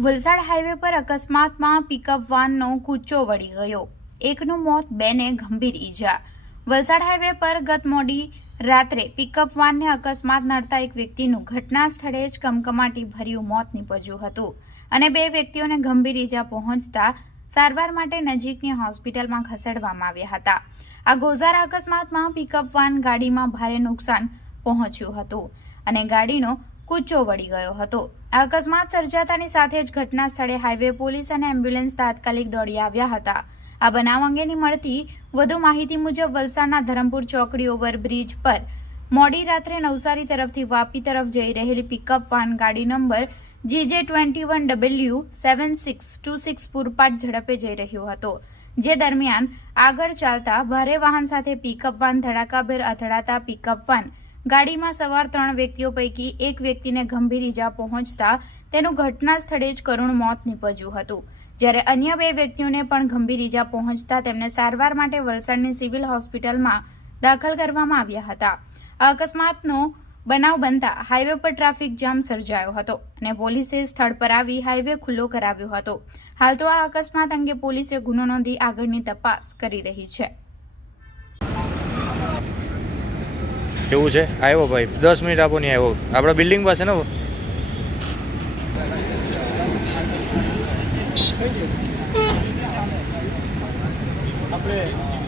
Valsad highway પર અકસ્માતમાં pickup વાનનો કૂચો વળી ગયો. એકનું મોત, બેને ગંભીર ઈજા. વલસાડ હાઈવે પર ગત મોડી રાત્રે પિકઅપ વાનને અકસ્માત નડતા એક વ્યક્તિનું ઘટના સ્થળે જ કમકમાટી ભર્યું મોત નીપજ્યું હતું અને બે વ્યક્તિઓને ગંભીર ઈજા પહોંચતા સારવાર માટે નજીકની હોસ્પિટલમાં ખસેડવામાં આવ્યા હતા. આ ગોઝારા અકસ્માતમાં પિકઅપ વાન ગાડીમાં ભારે નુકસાન પહોંચ્યું હતું અને ગાડીનો કૂચો વળી ગયો હતો. આ અકસ્માત સર્જાતાની સાથે જ ઘટના સ્થળે હાઈવે પોલીસ અને એમ્બ્યુલન્સ તાત્કાલિક દોડી આવ્યા હતા. આ બનાવ અંગેની મળતી વધુ માહિતી મુજબ વલસાડના ધરમપુર ચોકડી ઓવરબ્રિજ પર મોડી રાત્રે નવસારી તરફથી વાપી તરફ જઈ રહેલી પિકઅપ વાન ગાડી number GJ twenty one W seven six two six પૂરપાટ ઝડપે જઈ રહ્યો હતો, જે દરમિયાન આગળ ચાલતા ભારે વાહન સાથે પિકઅપ વાન ધડાકાભેર અથડાતા પિકઅપ વાન ગાડીમાં સવાર ત્રણ વ્યક્તિઓ પૈકી એક વ્યક્તિને ગંભીર ઈજા પહોંચતા તેનું ઘટના સ્થળે જ કરુણ મોત નીપજ્યું હતું. જ્યારે અન્ય બે વ્યક્તિઓને પણ ગંભીર ઈજા પહોંચતા તેમને સારવાર માટે વલસાડની સિવિલ હોસ્પિટલમાં દાખલ કરવામાં આવ્યા હતા. અકસ્માતનો બનાવ બનતા હાઈવે પર ટ્રાફિક જામ સર્જાયો હતો અને પોલીસે સ્થળ પર આવી હાઈવે ખુલ્લો કરાવ્યો હતો. હાલ તો આ અકસ્માત અંગે પોલીસે ગુનો નોંધી આગળની તપાસ કરી રહી છે. એવું છે? આવ્યો ભાઈ દસ મિનિટ આપો નહીં આવ્યો આપણા બિલ્ડિંગ પાસે ને આપણે